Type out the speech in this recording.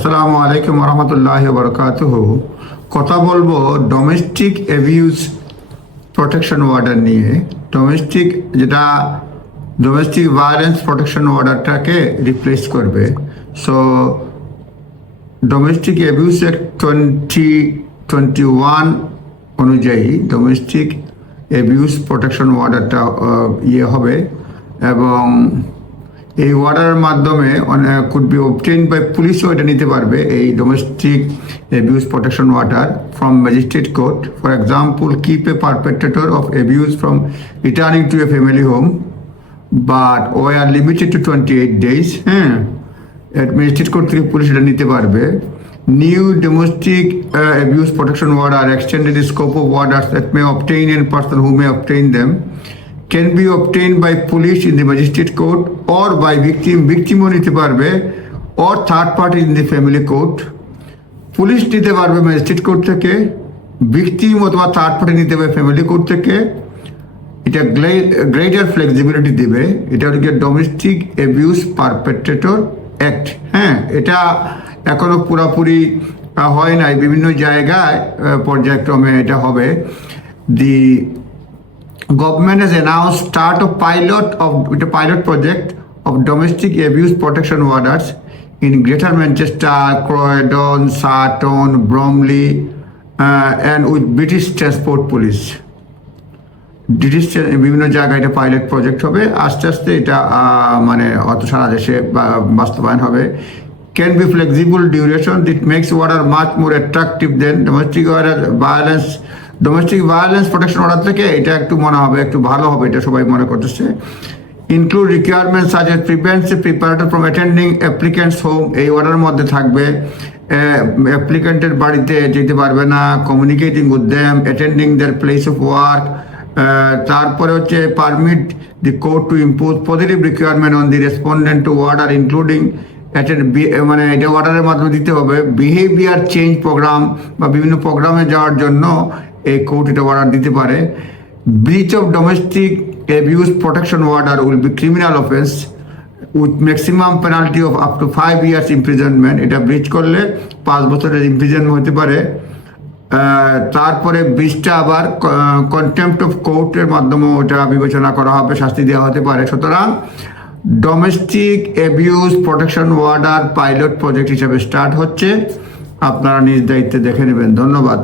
আসসালামু আলাইকুম রহমতুল্লাহ বরকাতুহ। কথা বলবো ডোমেস্টিক অ্যাবিউজ প্রোটেকশন ওয়ার্ডার নিয়ে। যেটা ডোমেস্টিক ভায়োলেন্স প্রোটেকশন ওয়ার্ডারটাকে রিপ্লেস করবে। সো ডোমেস্টিক অ্যাবিউজ অ্যাক্ট 2021 অনুযায়ী ডোমেস্টিক অ্যাবিউজ প্রোটেকশন ওয়ার্ডারটা হবে এবং এই ওয়ার্ডারের মাধ্যমে কুড বি অবটেইন বাই পুলিশও এটা নিতে পারবে। এই domestic abuse protection order from magistrate court, for example keep a perpetrator of abuse from returning to a family home but they are limited to 28 days। Magistrate court থেকে police এটা নিতে পারবে। New domestic abuse protection order extended the scope of orders that may obtain and person who may obtain them can be obtained by police in the magistrate court or by victim নিতে পারবে or third party in the family court। Police নিতে পারবে magistrate court থেকে, victim অথবা third party নিতে পারবে family court থেকে। এটা গ্রেটার ফ্লেক্সিবিলিটি দেবে। এটা হচ্ছে ডোমেস্টিক অ্যাবিউজ পারপেট্রেটর অ্যাক্ট। এটা এখনো পুরোপুরি হয় নাই, বিভিন্ন জায়গায় পর্যায়ক্রমে এটা হবে। দি Government has announced start of pilot project of domestic abuse protection orders in Greater Manchester, Croydon, Sutton, Bromley, and with British Transport Police। বিভিন্ন জায়গায় এটা পাইলট প্রজেক্ট হবে। আস্তে আস্তে এটা মানে অত সারা দেশে বাস্তবায়ন হবে। Can be flexible duration, it makes order much more attractive than domestic violence protection order থেকে এটা একটু মনে হবে একটু ভালো হবে, এটা সবাই মনে করতেছে। Include requirement such as prevents perpetrator from attending applicants home. এই অর্ডারের মধ্যে থাকবে অ্যাপ্লিক্যান্টের বাড়িতে যেতে পারবে না, communicating with them, attending their place of work. তারপরে হচ্ছে permit the court to impose positive requirement on the respondent to order including মানে এটা অর্ডারের মাধ্যমে দিতে হবে। বিহেভিয়ার চেঞ্জ প্রোগ্রাম বা বিভিন্ন প্রোগ্রামে যাওয়ার জন্য এই কোর্ট এটা অর্ডার দিতে পারে। Breach of domestic abuse protection order will be criminal offence with maximum penalty of up to 5 years imprisonment. এটা ব্রিচ করলে 5 বছরের ইমপ্রিজনমেন্ট হতে পারে। তারপরে ব্রিচটা আবার কন্টেম্পট অফ কোর্টের মাধ্যমে ওটা বিবেচনা করা হবে, শাস্তি দেওয়া হতে পারে। সুতরাং domestic abuse protection order pilot project হিসেবে স্টার্ট হচ্ছে। আপনারা নিজ দায়িত্বে দেখে নেবেন। ধন্যবাদ।